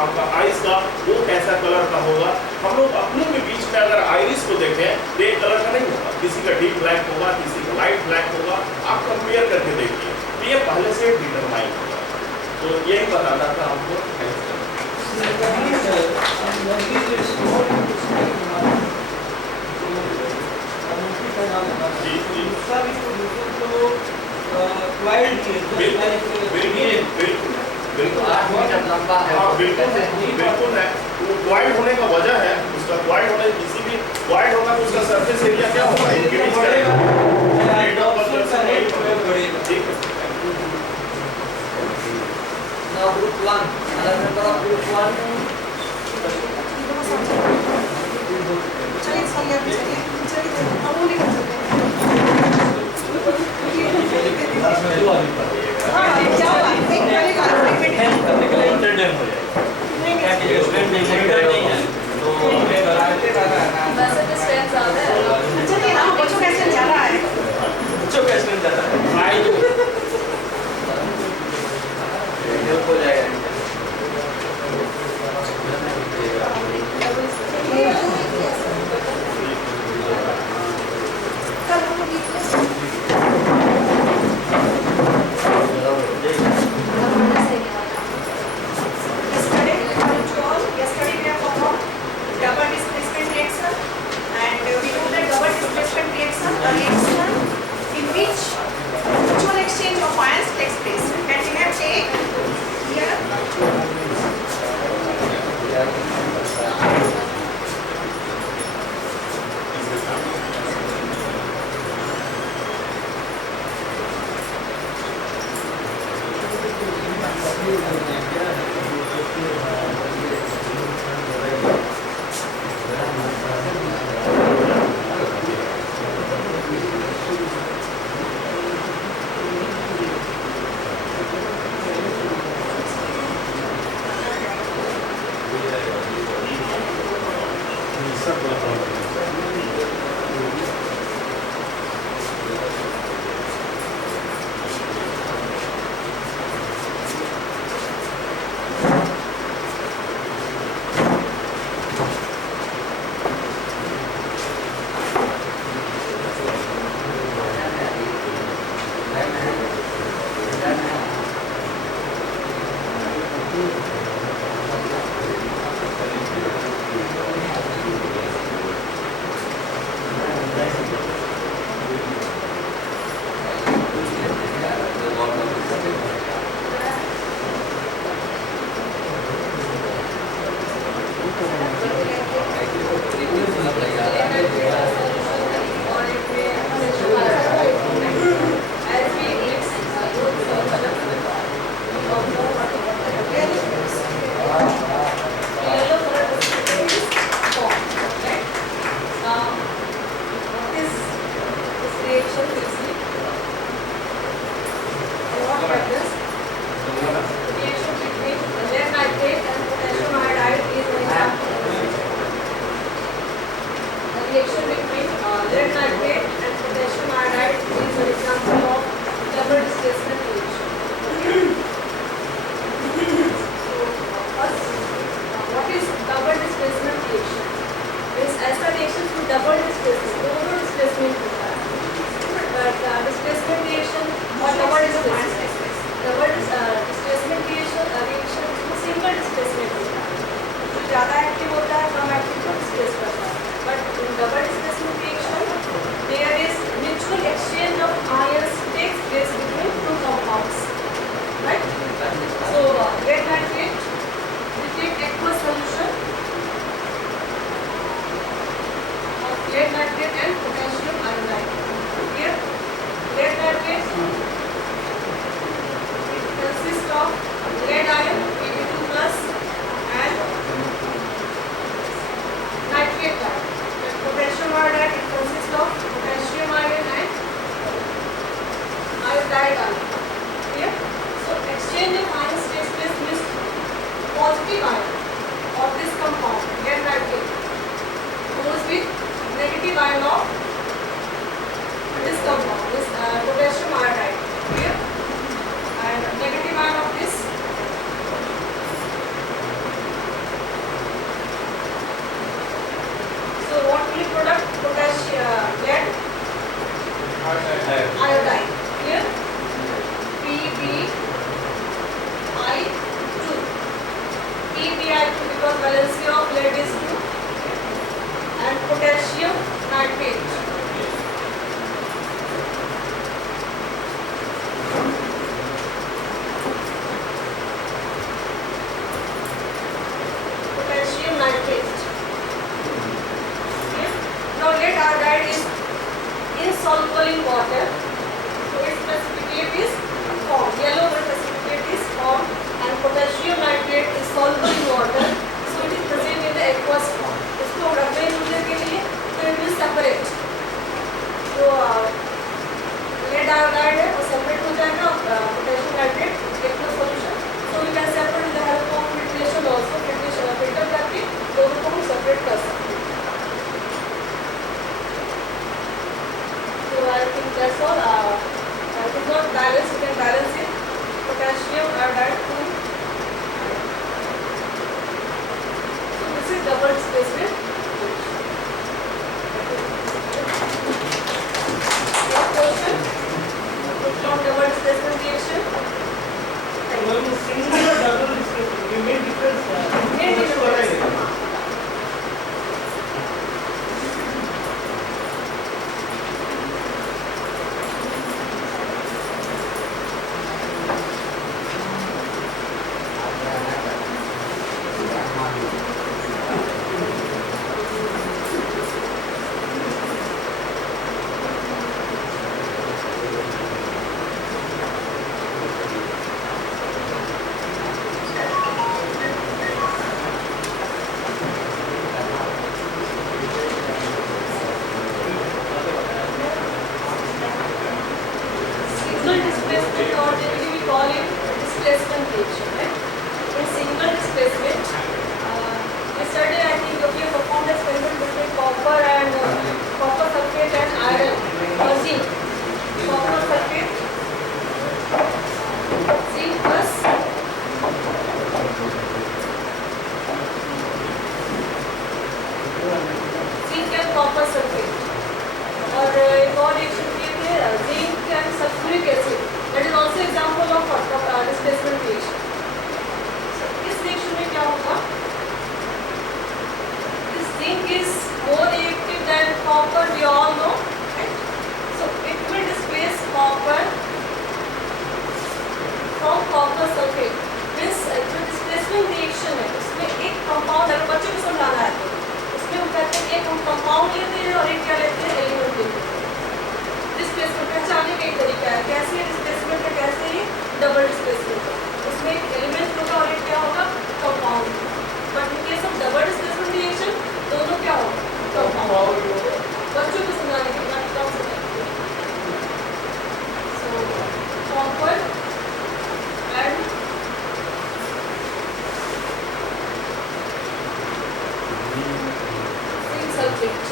आपका आइस का वो कैसा कलर का होगा। हम लोग अपनों के बीच में अगर आइरिस को देखें तो एक कलर का नहीं होगा, किसी का डीप ब्लैक होगा, किसी का लाइट ब्लैक होगा। आप कंपेयर करके देखिए, ये पहले से डिटरमाइन होगा। तो यही बताना था आपको। जी जी बिल्कुल लंबा है। हाँ बिल्कुल है। वो क्वाइड होने का वजह है, उसका क्वाइड होने किसी भी क्वाइड होगा तो उसका सरफेस एरिया क्या होगा, इंक्रीज करेगा। ठीक है। Now group 1, another member of group 1. चलिए हम वो नहीं कर सकते। हाँ क्या बात है, एक करेगा वैसे भी स्ट्रेस ज़्यादा है। चलिए ना बच्चों कैसे जा रहा है। हो जाएगा। Yesterday we have performed double displacement reaction, and we know that double displacement reaction, a reaction in which mutual displacement reaction, right? In single displacement, yesterday I think we have performed experiment between copper sulfate and iron or zinc. Copper sulfate, zinc plus zinc and copper sulfate. और एक और reaction किए थे zinc and sulphuric acid, that is also example of displacement reaction. इस reaction में क्या होगा? This zinc is more reactive than copper, we all know, right? So it will displace copper from copper sulphate. This जो displacement reaction है उसमें एक compound, अगर बच्चों को समझाना है तो उसमें हम कहते हैं एक हम कंपाउंड लेते हैं और एक क्या लेते हैं, एलिमेंट लेते हैं. डिस्प्लेसमेंट पहचानने का एक तरीका है, कैसे डिस्प्लेसमेंट है, कैसे ये डबल डिस्प्लेसमेंट है. उसमें एक एलिमेंट होगा और एक क्या होगा, compound. But in case of double displacement reaction दोनों क्या होगा, कंपाउंड. बच्चों को समझाने के बाद कम से सो copper and sulfate.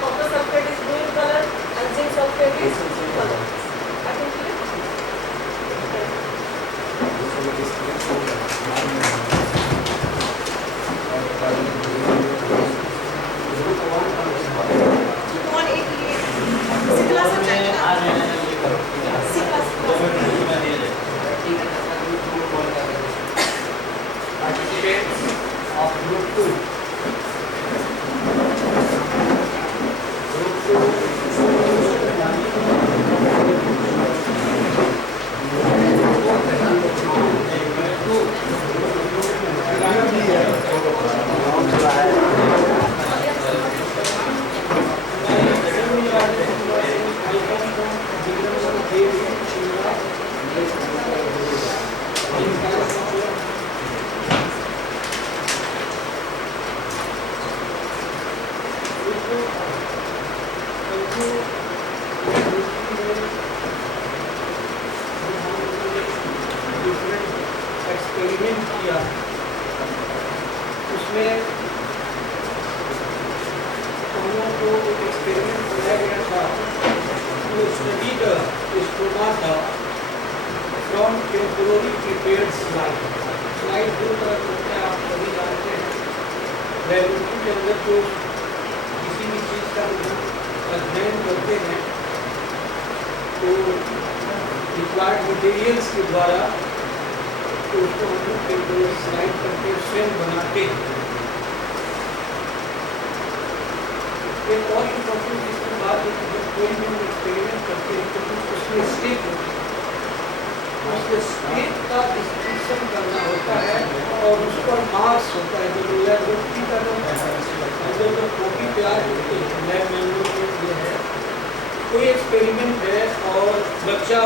Copper sulfate is blue in color and zinc sulfate is blue color. I can clear? कौन एक लिए सिकला सब्जेक्ट सिकला participants of group 2. एक्सपेरिमेंट किया, उसमें हम लोगों को एक एक्सपेरिमेंट बनाया गया था. तो study the stomata from temporary prepared slide. Slide दो तरह के होते हैं, आप सभी जानते हैं. लैबोरेटरी के अंदर जो किसी भी चीज़ का अध्ययन करते हैं तो रिक्वायर्ड मटेरियल्स के द्वारा तो उसको हम लोग टेम्पोररी स्लाइड करके स्वयं बनाते हैं. एक और इम्पोर्टेंट इसकी बात है कि जब कोई भी एक्सपेरिमेंट करते हैं तो उसमें स्टेप होती है, उसके स्टेप का डिस्क्रिप्शन करना होता है और उस पर मार्क्स होता है. जो लैबोरेटरी का जो कॉपी तैयार होती है लैब मेमोरी में ये है. कोई एक्सपेरिमेंट है और बच्चा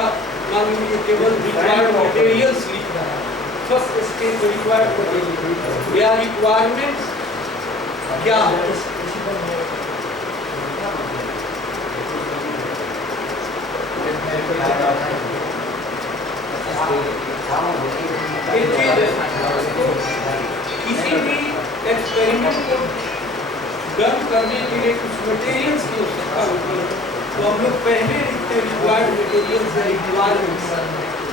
मान लीजिए केवल रिक्वायर्ड मटेरियल्स लिख रहा है. फर्स्ट स्टेज रिक्वायर्ड मटेरियल या रिक्वायरमेंट्स क्या है, एक चीज है. किसी भी एक्सपेरिमेंट को डन करने के लिए कुछ मटेरियल्स की आवश्यकता होती है. तो हम लोग पहले लिखते हैं रिक्वायर्ड मटेरियल्स या रिक्वायरमेंट्स.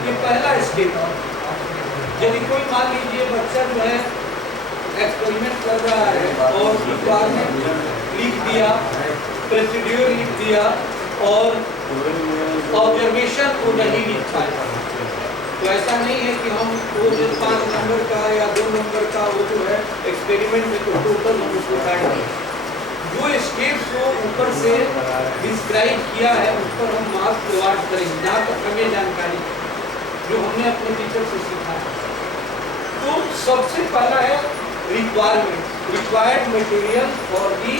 ये पहला स्टेप. यदि कोई मान लीजिए बच्चा जो है एक्सपेरिमेंट कर रहा है और रिक्वायरमेंट लिख दिया, प्रोसीड्यूर लिख दिया और ऑब्जर्वेशन को नहीं लिख पाया, तो ऐसा नहीं है कि हम वो जो 5 नंबर का या 2 नंबर का वो जो है एक्सपेरिमेंट में तो टोटल हम उसको काटेंगे. जो स्टेप्स को ऊपर से डिस्क्राइब किया है उस पर हम मार्क्स अवार्ड करेंगे जहाँ तक हमें जानकारी जो हमने अपने टीचर से सीखा है. तो सबसे पहला है requirement, required material for the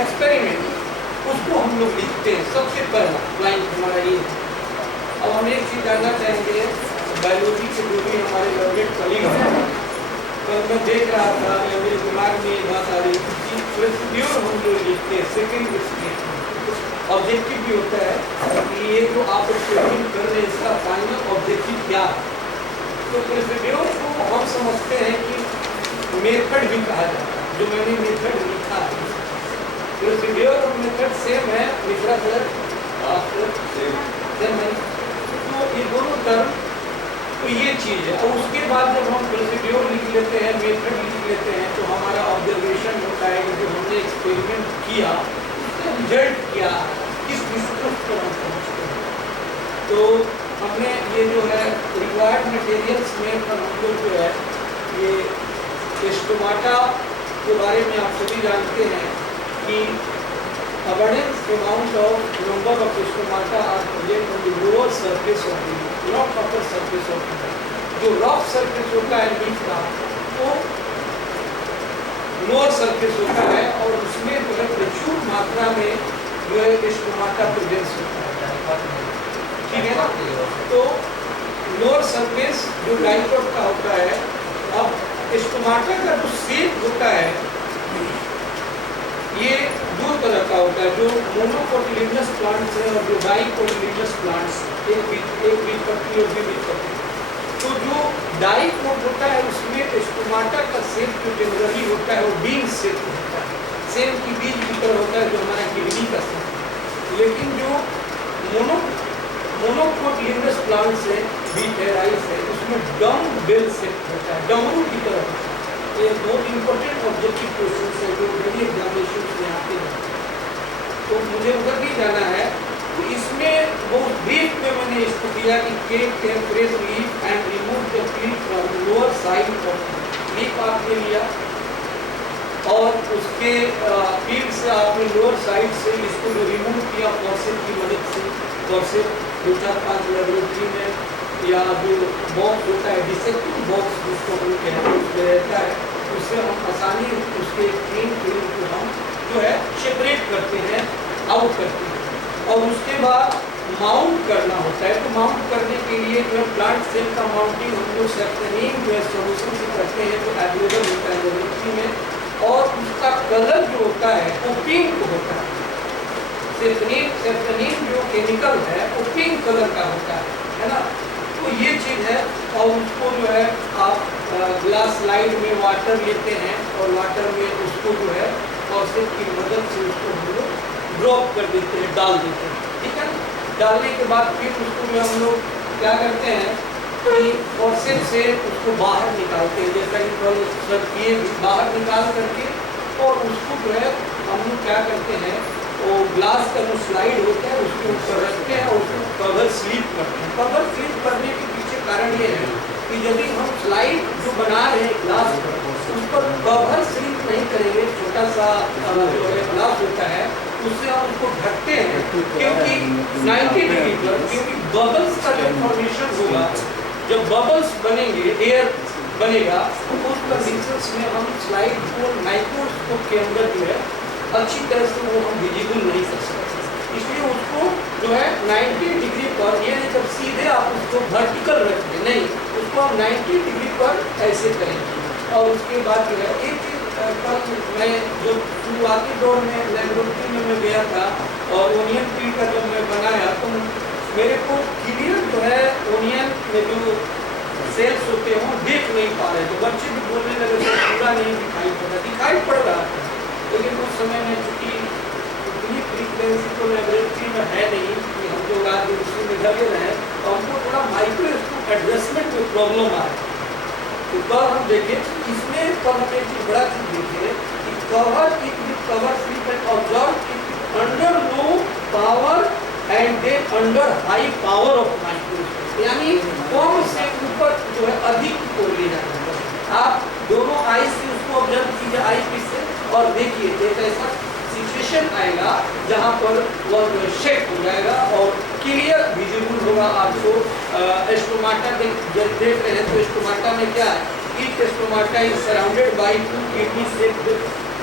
experiment. उसको हम लोग लिखते हैं सबसे पहला लाइन हमारा ये है. अब हम एक चीज़ जानना चाहेंगे, बायोलॉजी के जो भी हमारे लर्नेड कलीग हैं, तो मैं देख रहा था मेरे दिमाग में ये बात आ रही थी कि प्रोसीड्यूर हम लोग लिखते हैं सेकेंड स्टेज. ऑब्जेक्टिव भी होता है कि ये जो आप एक्सपेरिमेंट कर रहे हैं इसका फाइनल ऑब्जेक्टिव क्या है. तो प्रोसीड्योर को हम समझते हैं कि मेथड भी कहा जाता है, जो मैंने मेथड लिखा है। प्रोसीड्योर और मेथड सेम है, मिश्रा सर सेम है। तो ये दोनों टर्म, तो ये चीज़ है। और उसके बाद जब हम प्रोसीड्योर लिख लेते हैं, मेथड लिख लेते हैं, तो हमारा ऑब्जर्वेशन होता है कि जो हमने एक्सपेरिमेंट किया उसका रिजल्ट क्या, किस निष्कर्ष पर हम पहुँचते हैं। तो हमने ये जो है रिक्वायर्ड मटेरियल्स में हम लोग जो है ये स्टोमाटा के बारे में आप सभी जानते हैं कि abundance amount of number of stomata are present on the lower surface of the not upper surface of the जो रॉफ सरफेस होता है लीफ का, वो लोअर सरफेस होता है और उसमें जो है प्रचुर मात्रा में जो है स्टोमाटा प्रेजेंस होता है, ठीक है ना। तो लोअर सरफेस जो डाइकोट का होता है, अब स्टोमाटा का जो शेप होता है ये दो तरह का होता है, जो मोनोकोटिलिडनस प्लांट्स है और जो डाइकोटिलिडनस प्लांट्स, एक बीजपत्री और द्विबीजपत्री। तो जो डाइकोट होता है उसमें स्टोमाटा का शेप जो जनरली होता है वो बीन शेप होता है, सेम की बीज की तरह होता है जो हमारा किडनी का शेप। लेकिन जो मोनोकोटिलिडनस प्लांट्स है, बीट है, राइस है, उसमें डम बेल शेप होता है, डमरू की तरह होता है। ये बहुत इंपॉर्टेंट ऑब्जेक्टिव क्वेश्चन है जो मेरी एग्जामिनेशन में आते हैं, तो मुझे उधर भी जाना है। तो इसमें बहुत ब्रीफ में मैंने इसको दिया कि take can press leaf and remove the peel from lower side of leaf आपने लिया और उसके पील से आपने लोअर साइड से इसको रिमूव किया फॉर्सेप की मदद से। फॉर्सेप 2-4-5 लेबोरेटरी में या जो बॉक्स होता है, डिसेक्टिंग बॉक्स जिसको हम कहते हैं, उसमें रहता है, उससे हम आसानी उसके क्लीन फिल्म को हम जो है सेपरेट करते हैं, आउट करते हैं। और उसके बाद माउंट करना होता है। तो माउंट करने के लिए जो है प्लांट सेल का माउंटिंग हम लोग सेफ्टेनिन जो है सोल्यूशन से करते हैं, जो अवेलेबल होता है लेबोरेटरी में, और उसका कलर जो होता है वो पिंक होता है। सेफ्टेनिन जो केमिकल है वो पिंक कलर का होता है ना। तो ये चीज़ है। और उसको जो है आप ग्लास स्लाइड में वाटर लेते हैं और वाटर में उसको जो है फॉर्सेप की मदद से उसको हम लोग ड्रॉप कर देते हैं, डाल देते हैं, ठीक है। डालने के बाद फिर उसको जो हम लोग क्या करते हैं कि फॉर्सेप से उसको बाहर निकालते हैं, जैसा कि कल सर किए, बाहर निकाल करके और उसको जो है हम लोग क्या करते हैं, वो ग्लास का जो स्लाइड होता है उसके ऊपर रखते हैं और उसको कवर स्लिप करते हैं। कवर स्लिप करने के पीछे कारण ये है कि यदि हम स्लाइड जो बना रहे हैं ग्लास उस पर कवर स्लिप नहीं करेंगे, छोटा सा जो है ग्लास होता है उससे हम उसको ढकते हैं, क्योंकि 90 डिग्री पर, क्योंकि बबल्स का जो फॉर्मेशन होगा, जब बबल्स बनेंगे, एयर बनेगा, तो उस कंडीशंस में हम स्लाइड को माइक्रोस्कोप के अंदर जो है अच्छी तरह से वो हम विजिबल नहीं कर सकते। इसलिए उसको जो है 90 डिग्री पर, ये नहीं जब सीधे आप उसको वर्टिकल रखें, नहीं, उसको हम 90 डिग्री पर ऐसे करेंगे। और उसके बाद जो है एक चीज़, कल मैं जो शुरुआती दौर में लेबोरेटरी में मैं गया था और ओनियन पील का जब मैं बनाया तो मेरे को क्लियर जो है ओनियन में जो सेल्स होते हैं वो देख नहीं पा रहे, तो बच्चे भी बोलने लगे तो पूरा नहीं दिखाई पड़ रहा था। लेकिन उस समय में चूँकि उतनी फ्रीक्वेंसी तो लेबोरेटरी में है नहीं कि हम लोग आज उसी में लगे रहे, तो हमको थोड़ा माइक्रोस्कोप एडजस्टमेंट में प्रॉब्लम आ रही। तो कल हम देखें इसमें कल हमने एक बड़ा चीज देखे कि cover cover slip and observe under low power and then under high power of microscope, यानी कम से ऊपर जो है अधिक को ले जाना है। आप दोनों आई से उसको ऑब्जर्व कीजिए, आई पीस से, और देखिए एक ऐसा सिचुएशन आएगा जहाँ पर वह शेक हो जाएगा और क्लियर विजिबल होगा आपको। स्टोमाटा देख रहे हैं तो स्टोमाटा में क्या है, each stomata is surrounded by 2 kidney shaped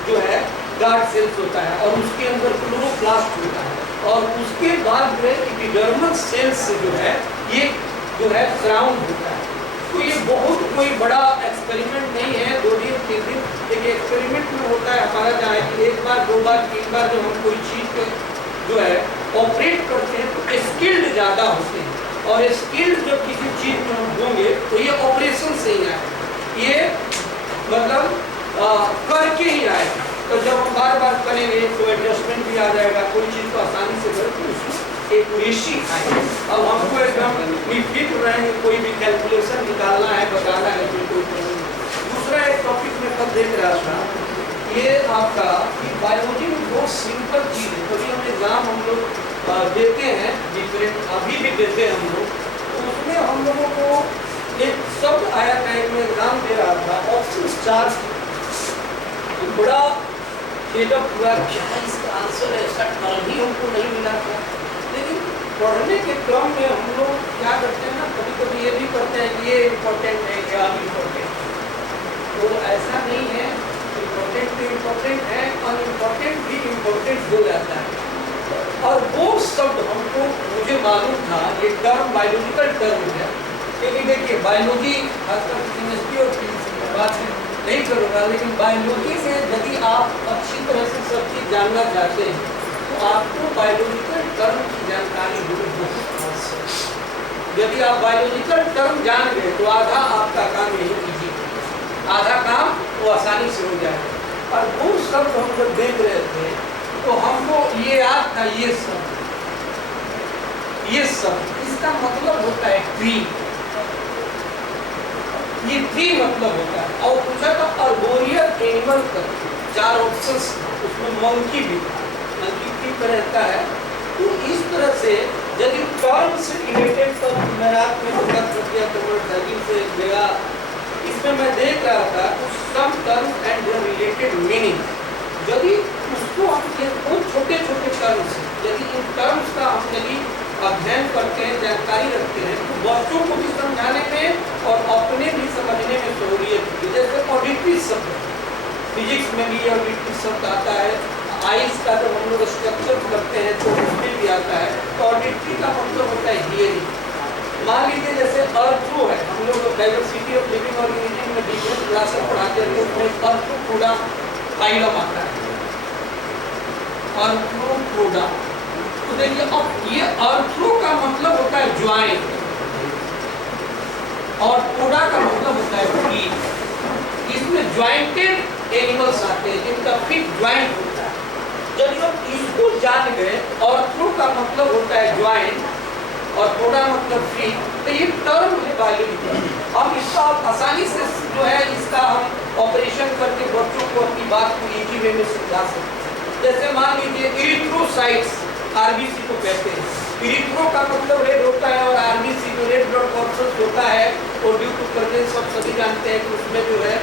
जो है गार्ड सेल्स होता है और उसके अंदर क्लोरोप्लास्ट होता है और उसके बाद जो है एपिडर्मल सेल्स से जो है ये जो है सराउंड होता है। तो ये बहुत कोई बड़ा एक्सपेरिमेंट नहीं है, 2 दिन 3 दिन एक एक्सपेरिमेंट में होता है हमारा, जहाँ कि 1 बार 2 बार 3 बार जब हम कोई चीज़ जो है ऑपरेट करते हैं तो स्किल्ड ज़्यादा होते हैं और स्किल्ड जब किसी चीज में हम होंगे तो ये ऑपरेशन से ही आए, ये मतलब करके ही आए। तो जब हम बार बार करेंगे तो एडजस्टमेंट भी आ जाएगा, कोई चीज़ को आसानी से करें तो उसमें एक ऋषि आएगा। अब हमको एकदम फिक्र रहे हैं, कोई भी कैलकुलेशन निकालना है, बताना है, कोई दूसरा एक टॉपिक में कल देख रहा था, ये आपका बायोलॉजी में बहुत सिंपल चीज़ है। कभी हम एग्जाम हम लोग देते हैं डिफरेंट, अभी भी देते हैं हम लोग, तो उसमें हम लोगों को एक शब्द आया था, एक में एग्जाम दे रहा था ऑप्शन 4, बड़ा हेडअप हुआ क्या इसका आंसर है, ऐसा टर्म ही हमको नहीं मिला था। लेकिन पढ़ने के क्रम में हम लोग क्या करते हैं ना, कभी कभी ये भी करते हैं कि ये इम्पोर्टेंट है, क्या इम्पोर्टेंट, तो ऐसा नहीं है। इम्पोर्टेंट तो इम्पोर्टेंट है, अनइम्पोर्टेंट भी इम्पोर्टेंट हो जाता है। और वो शब्द हमको, मुझे मालूम था ये टर्म बायोलॉजिकल टर्म है, क्योंकि देखिए बायोलॉजी खासकर केमिस्ट्री और फिजिक्स की बात नहीं करूँगा, लेकिन बायोलॉजी से यदि आप अच्छी तरह से सब चीज़ जानना चाहते हैं तो आपको बायोलॉजिकल टर्म की जानकारी होनी बहुत आवश्यक है। यदि आप बायोलॉजिकल टर्म जान गए तो आधा आपका काम यही कीजिए, आधा काम वो आसानी से हो जाएगा। और वो शब्द हम जब देख रहे थे तो हमको ये याद था, ये शब्द इसका मतलब होता है ट्री, ये ट्री मतलब होता है। और पूछा था अर्बोरियल एनिमल का 4 ऑप्शंस, उसमें मंकी भी था, मंकी ट्री पर रहता है। तो इस तरह से यदि टर्म से रिलेटेड, तो मैं रात में से गया, इसमें मैं देख रहा था some terms and their related meaning. यदि उसको हम बहुत छोटे छोटे टर्म्स, यदि इन टर्म्स का हम यदि अध्ययन करते हैं, जानकारी रखते हैं, तो बच्चों को भी समझाने में और अपने भी समझने में सहूलियत होती है। जैसे ऑडिटरी शब्द, फिजिक्स में भी ऑडिटरी शब्द आता है, आइस का जब हम लोग स्ट्रक्चर करते हैं तो उसमें भी आता है। तो ऑडिटरी का मतलब होता है हियरिंग। मान लीजिए जैसे अर्थो है, हम लोग डाइवर्सिटी ऑफ लिविंग ऑर्गेनिज्म में डिफरेंट क्लास पढ़ाते हैं, तो उसमें अर्थोपोडा फाइलम आता है, अर्थोपोडा। तो देखिए अब ये अर्थो का मतलब होता है ज्वाइंट और पोडा का मतलब होता है फीट। इसमें ज्वाइंटेड एनिमल्स आते हैं जिनका फीट ज्वाइंट होता है। जब हम इसको जान गए, अर्थो का मतलब होता है ज्वाइंट और पोडा मतलब फीट, तो ये टर्म है बायोलॉजी। हम इसका आसानी से जो है इसका हम ऑपरेशन करके बच्चों को अपनी बात को इजी वे में समझा सकते हैं। जैसे मान लीजिए इरिथ्रोसाइट्स, आरबीसी को कहते हैं। इरिथ्रो का मतलब रेड होता है और आरबीसी जो रेड ब्लड कॉर्पस होता है, और ड्यू टू प्रेजेंस सब सभी जानते हैं कि उसमें जो है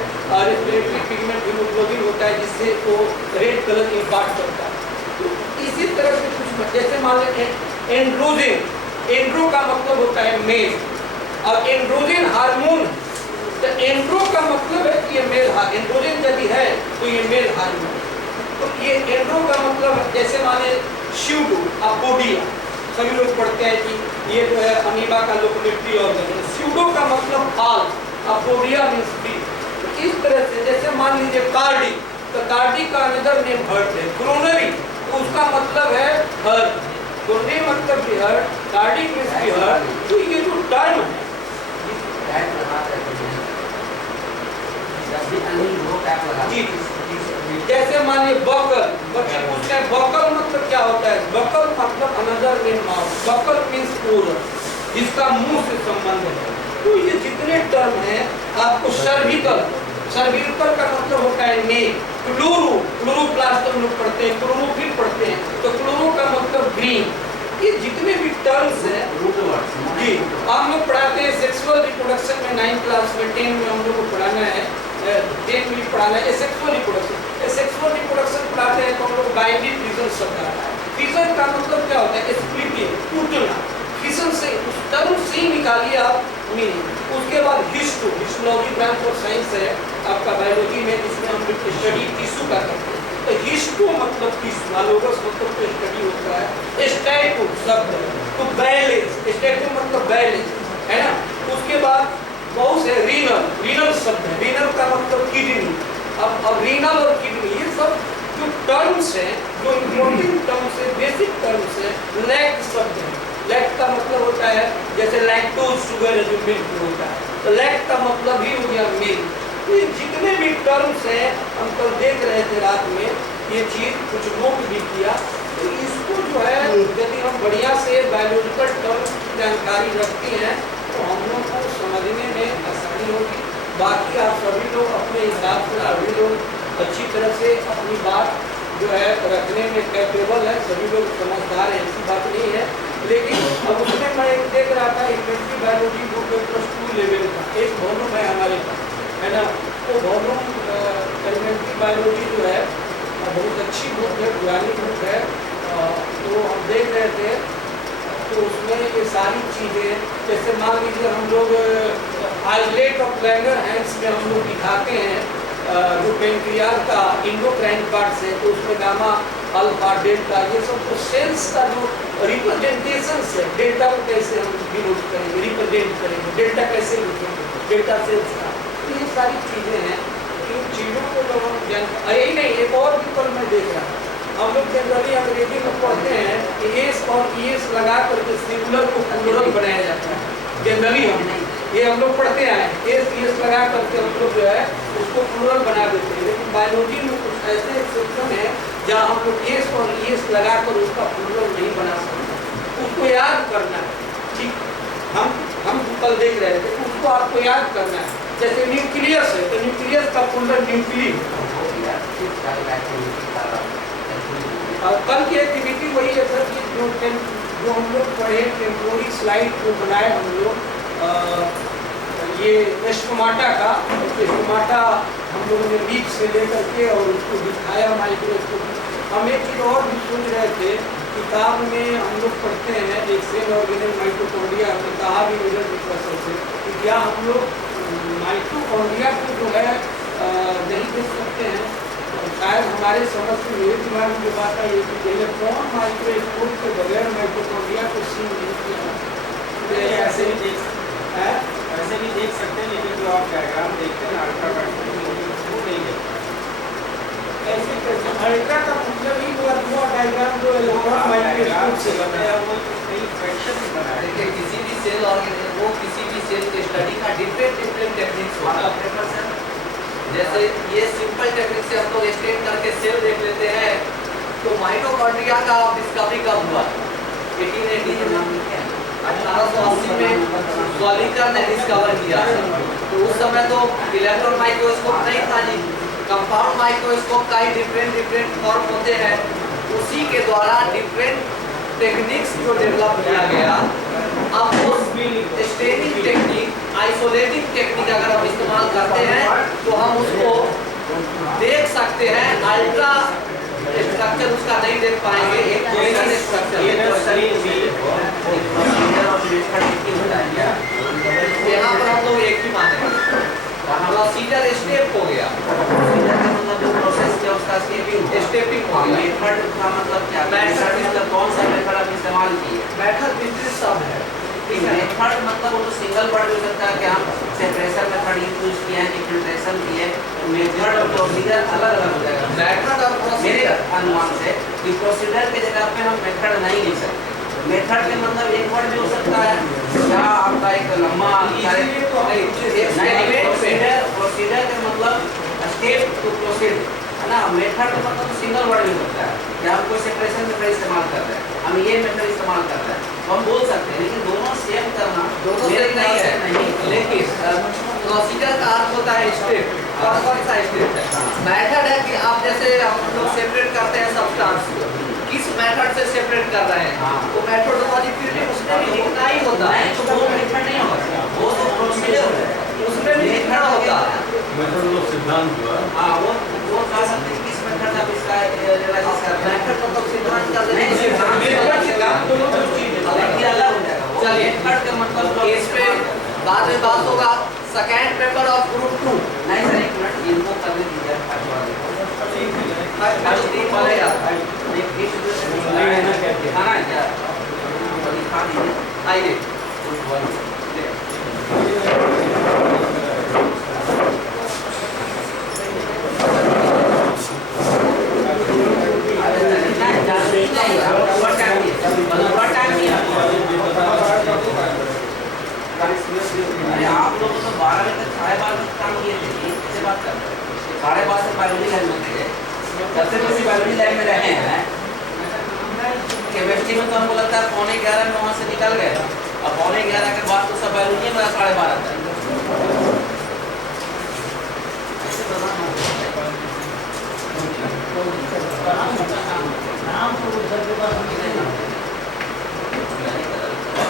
रेस्पिरेटरी पिगमेंट हीमोग्लोबिन होता है, जिससे वो रेड कलर इम्पार्ट करता है। तो इसी तरह से कुछ, जैसे मान लेते हैं एंड्रोजन, एंड्रो का मतलब होता है मेल, और एंड्रोजन हार्मोन, तो एंड्रो का मतलब है कि ये मेल, एंड्रोजन यदि है तो ये मेल हार्मोन। तो ये एंड्रो का मतलब जैसे माने स्यूडो अपोडिया, सभी लोग पढ़ते हैं कि ये जो है अमीबा का लोकोमोटिव ऑर्गन है। स्यूडो का मतलब फॉल, अपोडिया मींस बी। तो इस तरह से जैसे मान लीजिए कार्डी, तो कार्डी का अनदर नेम हर्ट है। क्रोनरी, तो उसका मतलब है हर्ट, क्रोनरी मतलब भी हर्ट, कार्डी मींस भी हर्ट। तो ये जो टर्म है जी, जैसे मानिए बकल, बच्चे पूछते हैं बकल मतलब क्या होता है। बकल मतलब another name mouth, buccal means oral, जिसका मुंह से संबंध है। तो ये जितने टर्म हैं आपको सर्विकल, सर्विकल का मतलब होता है नेक, क्लोरो, क्लोरोप्लास्ट हम लोग पढ़ते हैं, क्लोरोफिल पढ़ते हैं, तो क्लोरो का मतलब ग्रीन। ये जितने भी टर्म्स हैं जी, हम लोग पढ़ाते हैं सेक्सुअल रिप्रोडक्शन में 9th क्लास में, 10 में हम लोग को पढ़ाना है, 10 में पढ़ाना है सेक्सुअल रिप्रोडक्शन। सेक्सुअल रिप्रोडक्शन पढ़ाते हैं तो हम लोग बाइनरी फिजन शब्द आता है। फिजन का मतलब क्या होता है, स्प्लिटिंग, टूटना। फिजन से उस टर्म से ही निकालिए आप मीनिंग। उसके बाद histo, histology branch of science है आपका बायोलॉजी में, जिसमें हम लोग स्टडी टिश्यू का करते हैं। तो हिस्टो मतलब टिश्यू, मालोगस मतलब तो स्टडी होता है। स्टैटू शब्द तो बैलेंस, स्टैटू मतलब बैलेंस है ना। उसके बाद बहुत से रीनल, रीनल शब्द है, रीनल का मतलब किडनी। अब रीनल और किडनी ये सब जो टर्म्स हैं, जो इम्पोर्टेंट टर्म्स है, बेसिक टर्म्स है। लैक शब्द है, लैक का मतलब होता है जैसे लैक्टोज शुगर है जो मिल्क में होता है, तो लैक्ट का मतलब ही हो गया मिल्क। तो ये जितने भी टर्म्स हैं हम कल देख रहे थे रात में, ये चीज कुछ नोट भी किया। तो इसको जो है यदि हम बढ़िया से बायोलॉजिकल टर्म्स की जानकारी रखते हैं तो हम लोग को समझने में आसानी होगी। बाकी आप सभी लोग अपने हिसाब से सभी लोग अच्छी तरह से अपनी बात जो है रखने में कैपेबल है, सभी लोग समझदार हैं, ऐसी बात नहीं है। लेकिन अब उसमें मैं एक देख रहा था इन्वेंट्री बायोलॉजी बुक +2 लेवल का एक वॉल्यूम है हमारे पास, है ना। वो वॉल्यूम इन्वेंट्री बायोलॉजी जो है बहुत अच्छी बुक है, पुरानी बुक है। तो हम देख रहे थे तो उसमें ये सारी चीज़ें, जैसे मान लीजिए हम लोग आइलेट ऑफ प्लैनर हैंड्स में हम लोग दिखाते हैं जो पेंक्रियाज का इंडोक्राइन पार्ट से, तो उसमें गामा अल्फा डेल्टा ये सब तो सेल्स का जो रिप्रेजेंटेशन है, डेल्टा को कैसे हम डिनोट करेंगे, रिप्रेजेंट करेंगे, डेल्टा कैसे लिखेंगे, डेल्टा सेल्स का, तो ये सारी चीज़ें हैं। इन चीज़ों को जब हम यही नहीं, एक और भी कल मैं देख रहा था, हम लोग जनरली अंग्रेजी में पढ़ते हैं कि एस और ईएस लगा करके सिंगुलर को प्लूरल बनाया जाता है। जनरली हम लोग पढ़ते हैं एस ईएस लगा करके हम लोग जो है उसको प्लूरल बना देते हैं। लेकिन बायोलॉजी में कुछ ऐसे सेक्शन है जहाँ हम लोग एस और ईएस लगा कर उसका प्लूरल नहीं बना सकते, उसको याद करना है। ठीक, हम कल देख रहे थे, उसको आपको याद करना है। जैसे न्यूक्लियस है तो न्यूक्लियस का प्लूरल न्यूक्ली। कल की एक्टिविटी वही है सर कि जो हम लोग पढ़े टेम्पोरी स्लाइड जो बनाए हम लोग ये स्टोमाटा का, स्टोमाटा हम लोगों ने लीफ से लेकर के और उसको दिखाया माइक्रोस्कोप। हम एक चीज़ और भी सोच रहे थे, किताब में हम लोग पढ़ते हैं एक सेल ऑर्गेनल माइटोकॉन्ड्रिया, हमने कहा भी मिलर प्रोफेसर से कि क्या हम लोग माइटोकॉन्ड्रिया को जो है नहीं देख सकते हैं। शायद हमारे समझ में मेरे दिमाग में जो बात आई कि इलेक्ट्रॉन माइक्रोस्कोप के बगैर माइटोकॉन्ड्रिया को सीन नहीं किया। ऐसे भी देख सकते हैं, ऐसे भी देख सकते हैं, लेकिन जो आप डायग्राम देखते हैं अल्ट्रावायलेट वो नहीं देखते। ऐसे कैसे अल्ट्रा का मतलब ही वो डायग्राम जो इलेक्ट्रॉन माइक्रोस्कोप से बनाया वो कई फ्रैक्शन में बनाया। देखिए किसी भी सेल ऑर्गेनिज्म वो किसी भी सेल के स्टडी का डिफरेंट टेक्निक्स होता है। जैसे ये सिंपल टेक्निक से हम लोग स्टेट करके सेल देख लेते हैं, तो माइटोकॉन्ड्रिया का डिस्कवरी कब हुआ? 1880 में सॉलिकर ने डिस्कवर किया। तो उस समय तो इलेक्ट्रॉन माइक्रोस्कोप नहीं था जी, कंपाउंड माइक्रोस्कोप का ही डिफरेंट फॉर्म होते हैं। उसी के द्वारा डिफरेंट टेक्निक्स जो डेवलप किया गया, अब उस स्टेनिंग टेक्निक, आइसोलेटिंग टेक्निक अगर हम इस्तेमाल करते हैं तो हम उसको देख सकते हैं। अल्ट्रा स्ट्रक्चर उसका नहीं देख पाएंगे, एक कोहेरेंट स्ट्रक्चर। यहाँ पर हम लोग एक ही मानेंगे, प्रोसीजर स्टेप हो गया, मतलब जो प्रोसेस किया उसका स्टेपिंग हो गया। मेथड का मतलब क्या? मेथड कौन सा मेथड आप इस्तेमाल किए? मेथड विस्तृत शब्द है, ठीक है। मेथड मतलब वो तो सिंगल वर्ड हो सकता है कि हम सेपरेशन मेथड यूज किए हैं, फिल्ट्रेशन किए, मेथड और प्रोसीजर अलग अलग हो जाएगा। मेथड और प्रोसीजर अनुमान से कि प्रोसीजर की जगह पे हम मेथड नहीं लिख सकते। मेथड के मतलब एक वर्ड भी हो सकता है, जहाँ आपका एक लंबा प्रोसीजर का मतलब स्टेप टू प्रोसीड है ना। मेथड का मतलब सिंगल वर्ड भी होता है कि हम कोई सेपरेशन मेथड इस्तेमाल कर रहे हैं, हम ये मेथड इस्तेमाल कर रहे हैं तो हम बोल सकते हैं। लेकिन दोनों सेम करना दोनों सेम नहीं है। लेकिन प्रोसीजर का अर्थ होता है स्टेप। कौन सा स्टेप है? मेथड है कि आप जैसे हम लोग सेपरेट करते हैं सब्सटेंस, किस मेथड से सेपरेट कर रहे हैं, वो मेथोडोलॉजी फील्ड उसमें भी लिखना ही होता है। तो वो मेथड नहीं होगा, वो तो प्रोसीजर है, उसमें भी लिखना होगा। मेथड सिद्धांत हुआ। हाँ, वो कह सकते हैं किस मेथड आप इसका रियलाइज कर रहे हैं। मेथड मतलब सिद्धांत का नहीं, सिद्धांत दोनों चीज अलग हो जाएगा। चलिए, मेथड का मतलब इस पे बाद में बात होगा। सेकंड पेपर ऑफ ग्रुप 2 नहीं सर, एक मिनट इनको करने दीजिए। आइए अरे आप लोग तो 12 बजे तक 12:30 तक काम किए थे, ये कैसे बात कर रहे हैं? 12:30 से बायोलॉजी लैब में थे, तब से किसी बायोलॉजी लैब में रहे हैं। केमिस्ट्री में तो हमको लगता है 11:15 में वहाँ से निकल गए, अब 11:15 के बाद तो सब बायोलॉजी में 12:30 तक। ऐसे बना नाम तो सर के पास नहीं है।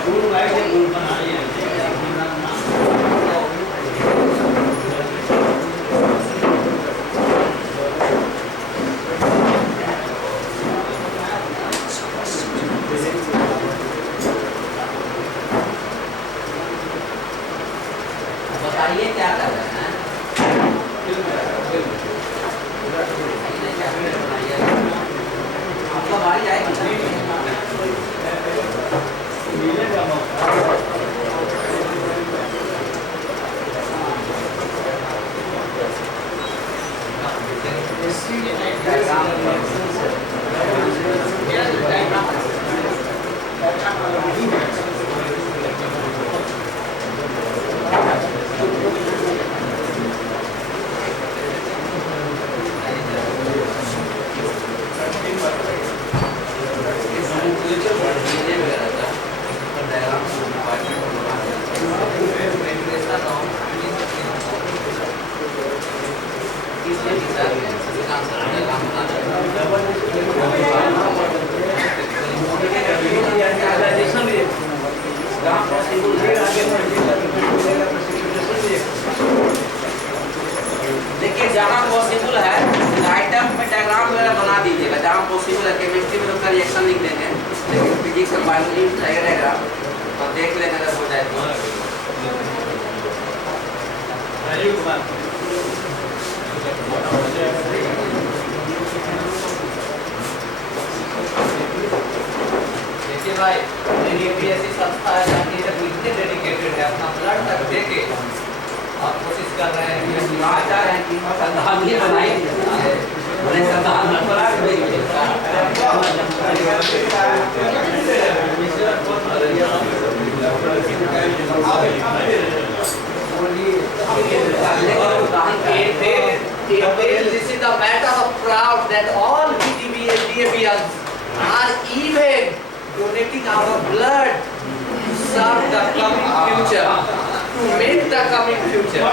गुरु भाई से गुरु बना रही है बताइए क्या कर रहे हैं? आपका बारी आएगी। देखिए जहाँ पॉसिबल है राइटअप में डायग्राम वगैरह बना दीजिएगा, जहाँ पॉसिबल है। केमिस्ट्री में तो रिएक्शन लिख देंगे, लेकिन फिजिक्स और बायोलॉजी में चाहिए डायग्राम, तो देख लेंगे अगर हो जाए तो। देखिए भाई, मेरी भी ऐसी संस्था है जहाँ टीचर इतने डेडिकेटेड है, अपना ब्लड तक देके आप कोशिश कर रहे हैं कि चाह रहे हैं कि श्रद्धांजलि बनाई जाए। बड़े श्रद्धांजलि बना के This is the matter of proud that all DABians are even donating our blood to serve the coming future, to make the coming future.